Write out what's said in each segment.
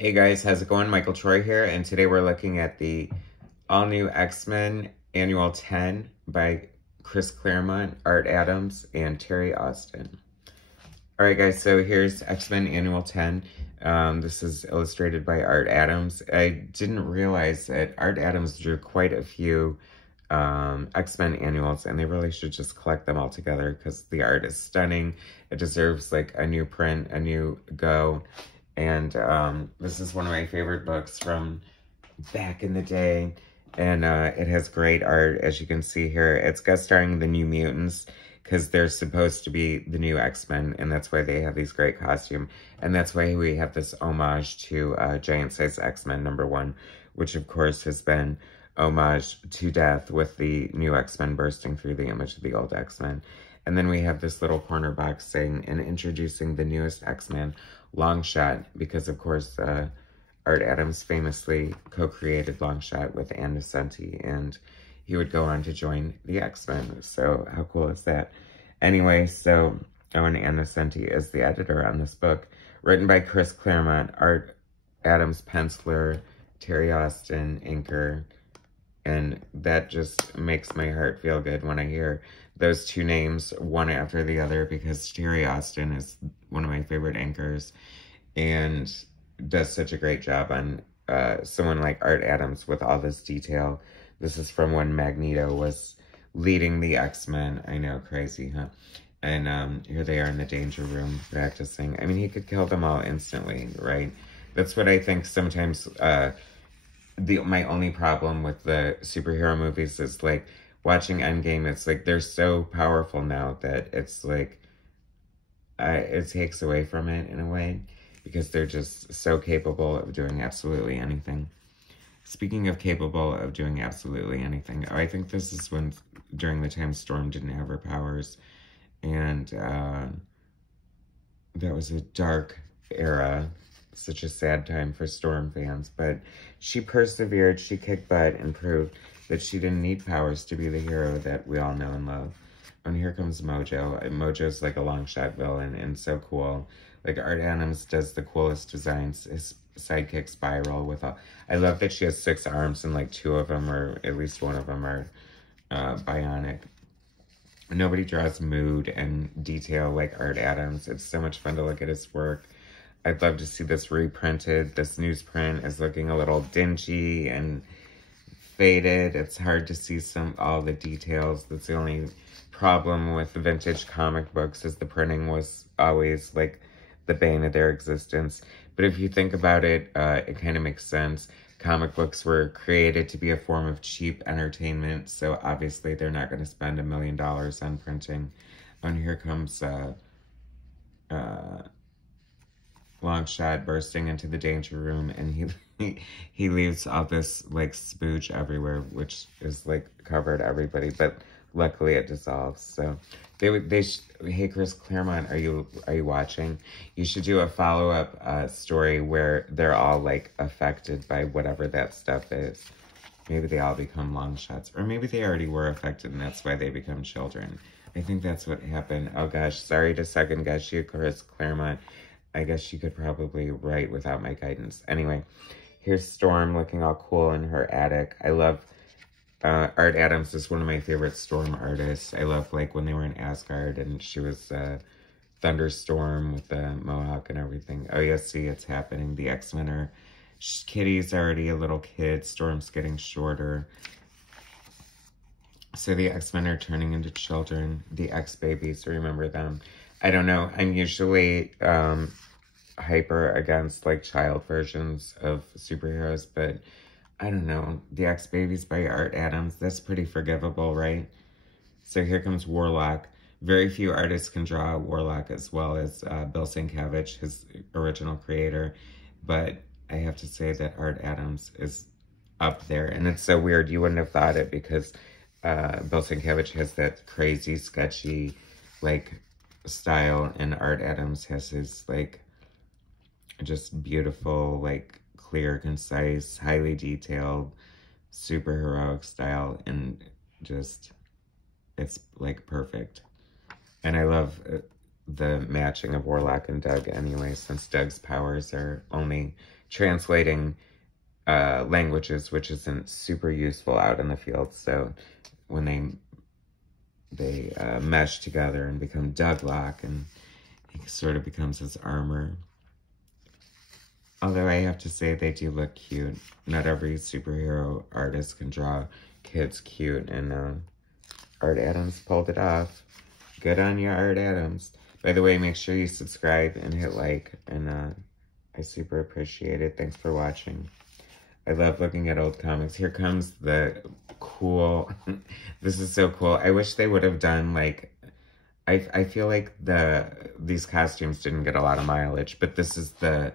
Hey guys, how's it going? Michael Troy here, and today we're looking at the all-new X-Men Annual 10 by Chris Claremont, Art Adams, and Terry Austin. Alright guys, so here's X-Men Annual 10. This is illustrated by Art Adams. I didn't realize that Art Adams drew quite a few X-Men Annuals, and they really should just collect them all together because the art is stunning. It deserves like a new print, a new go. And this is one of my favorite books from back in the day. And it has great art, as you can see here. It's guest starring the New Mutants, because they're supposed to be the new X-Men, and that's why they have these great costumes. And that's why we have this homage to Giant Size X-Men #1, which of course has been homaged to death with the new X-Men bursting through the image of the old X-Men. And then we have this little corner box saying, and introducing the newest X-Men, LONGSHOT, because of course Art Adams famously co-created LONGSHOT with Ann Nocenti, and he would go on to join the X-Men. So how cool is that? Anyway, so and Ann Nocenti is the editor on this book, written by Chris Claremont, Art Adams penciler, Terry Austin inker, and that just makes my heart feel good when I hear those two names one after the other, because Terry Austin is one of my favorite inkers and does such a great job on someone like Art Adams with all this detail. This is from when Magneto was leading the X-Men. I know, crazy, huh? And here they are in the danger room practicing. I mean, he could kill them all instantly, right? That's what I think sometimes my only problem with the superhero movies is, like, watching Endgame, it's like they're so powerful now that it's like it takes away from it in a way, because they're just so capable of doing absolutely anything. Speaking of capable of doing absolutely anything, I think this is when, during the time Storm didn't have her powers, and that was a dark era, such a sad time for Storm fans, but she persevered, she kicked butt, and proved that she didn't need powers to be the hero that we all know and love. And here comes Mojo. Mojo's like a LONGSHOT villain and so cool. Like, Art Adams does the coolest designs. His sidekick Spiral with all... I love that she has 6 arms and like 2 of them, or at least one of them, are bionic. Nobody draws mood and detail like Art Adams. It's so much fun to look at his work. I'd love to see this reprinted. This newsprint is looking a little dingy and faded. It's hard to see all the details. That's the only problem with vintage comic books, is the printing was always like the bane of their existence. But if you think about it, it kind of makes sense. Comic books were created to be a form of cheap entertainment, so obviously they're not going to spend $1 million on printing. And here comes LONGSHOT bursting into the danger room, and he leaves all this like spooge everywhere, which is like covered everybody, but luckily it dissolves. So hey, Chris Claremont, are you watching? You should do a follow-up story where they're all like affected by whatever that stuff is. Maybe they all become LONGSHOTs, or maybe they already were affected and that's why they become children. I think that's what happened. Oh gosh, sorry to second guess you, Chris Claremont. I guess you could probably write without my guidance. Anyway, here's Storm looking all cool in her attic. I love Art Adams is one of my favorite Storm artists. I love like when they were in Asgard and she was Thunderstorm with the mohawk and everything. Oh yeah, see, it's happening. The X-Men are... Kitty's already a little kid. Storm's getting shorter. So the X-Men are turning into children. The X-Babies, remember them? I don't know. I'm usually hyper against like child versions of superheroes, but I don't know. The X-Babies by Art Adams, that's pretty forgivable, right? So here comes Warlock. Very few artists can draw Warlock as well as Bill Sienkiewicz, his original creator, but I have to say that Art Adams is up there, and it's so weird. You wouldn't have thought it, because Bill Sienkiewicz has that crazy, sketchy, like, style, and Art Adams has his, like, just beautiful, like, clear, concise, highly detailed, super heroic style, and just, it's, like, perfect. And I love the matching of Warlock and Doug anyway, since Doug's powers are only translating languages, which isn't super useful out in the field. So when they mesh together and become Douglock, and it sort of becomes his armor. Although I have to say they do look cute. Not every superhero artist can draw kids cute, and Art Adams pulled it off. Good on you, Art Adams. By the way, make sure you subscribe and hit like, and I super appreciate it. Thanks for watching. I love looking at old comics. Here comes the cool, this is so cool. I wish they would have done, like, I feel like these costumes didn't get a lot of mileage, but this is the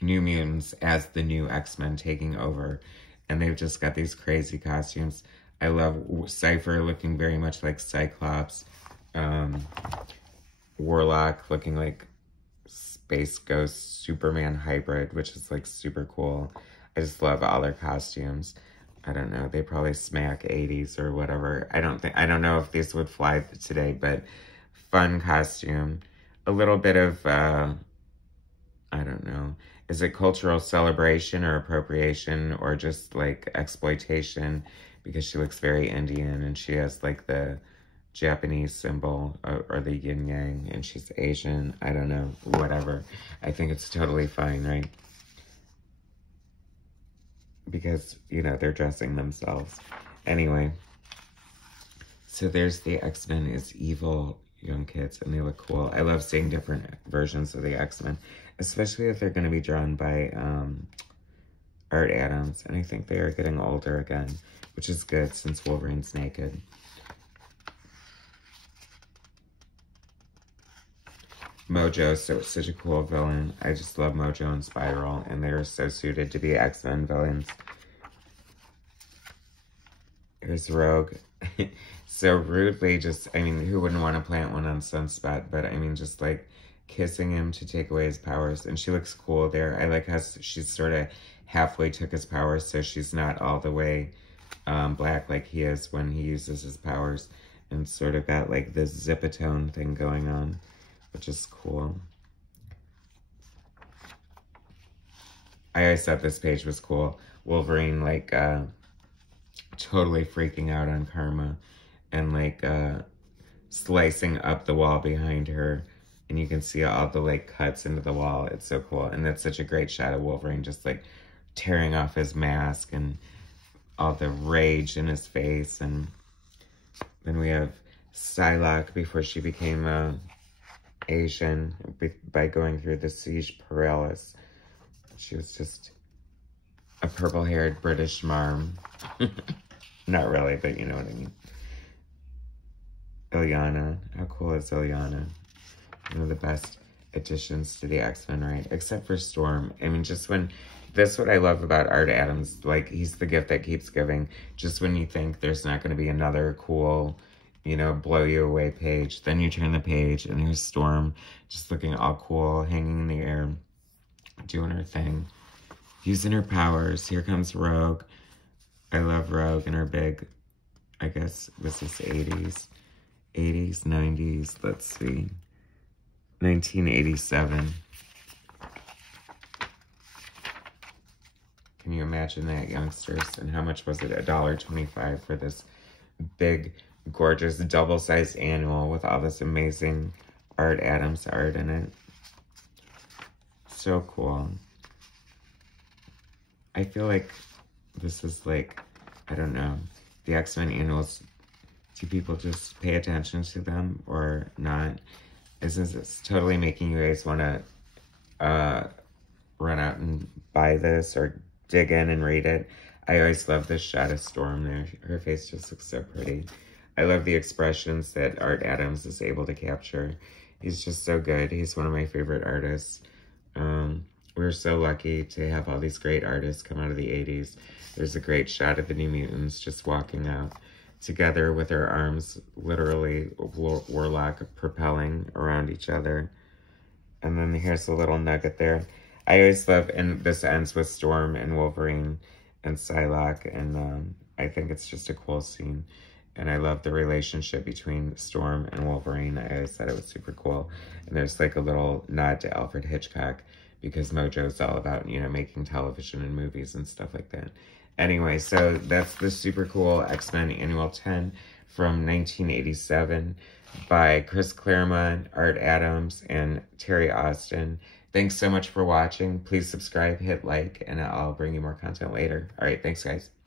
New Mutants as the new X-Men taking over, and they've just got these crazy costumes. I love Cypher looking very much like Cyclops, Warlock looking like Space Ghost Superman hybrid, which is like super cool. I just love all their costumes. I don't know, they probably smack 80s or whatever. I don't know if these would fly today, but fun costume. A little bit of, I don't know, is it cultural celebration or appropriation or just like exploitation? Because she looks very Indian and she has like the Japanese symbol or the yin yang, and she's Asian. I don't know, whatever. I think it's totally fine, right? Because, you know, they're dressing themselves. Anyway, so there's the X-Men as evil young kids, and they look cool. I love seeing different versions of the X-Men, especially if they're going to be drawn by Art Adams, and I think they are getting older again, which is good since Wolverine's naked. Mojo, so it's such a cool villain. I just love Mojo and Spiral, and they're so suited to be X-Men villains. Here's Rogue. So rudely just, I mean, who wouldn't want to plant one on Sunspot? But I mean, just like kissing him to take away his powers. And she looks cool there. I like how she's sort of halfway took his powers, so she's not all the way black like he is when he uses his powers. And sort of got like this zipatone thing going on, which is cool. I always thought this page was cool. Wolverine, like, totally freaking out on Karma and, like, slicing up the wall behind her. And you can see all the, like, cuts into the wall. It's so cool. And that's such a great shot of Wolverine just, like, tearing off his mask and all the rage in his face. And then we have Psylocke before she became, Asian by going through the siege paralysis. She was just a purple-haired British marm. Not really, but you know what I mean. Ilyana. How cool is Ilyana? One of the best additions to the X-Men, right? Except for Storm. I mean, just when... That's what I love about Art Adams. Like, he's the gift that keeps giving. Just when you think there's not going to be another cool... you know, blow you away page. Then you turn the page and there's Storm just looking all cool, hanging in the air, doing her thing, using her powers. Here comes Rogue. I love Rogue and her big, I guess, was this 80s, 90s, let's see, 1987. Can you imagine that, youngsters? And how much was it? $1.25 for this big, gorgeous, double-sized annual with all this amazing Art Adams art in it. So cool. I feel like this is like, I don't know, the X-Men Annuals, do people just pay attention to them or not? Is this totally making you guys want to run out and buy this or dig in and read it? I always love this shot of Storm there. Her face just looks so pretty. I love the expressions that Art Adams is able to capture. He's just so good. He's one of my favorite artists. We're so lucky to have all these great artists come out of the 80s. There's a great shot of the New Mutants just walking out together with their arms literally Warlock propelling around each other. And then here's a little nugget there. I always love, and this ends with Storm and Wolverine and Psylocke, and I think it's just a cool scene. And I love the relationship between Storm and Wolverine. I always thought it was super cool. And there's like a little nod to Alfred Hitchcock because Mojo is all about, you know, making television and movies and stuff like that. Anyway, so that's the super cool X-Men Annual 10 from 1987 by Chris Claremont, Art Adams, and Terry Austin. Thanks so much for watching. Please subscribe, hit like, and I'll bring you more content later. All right, thanks, guys.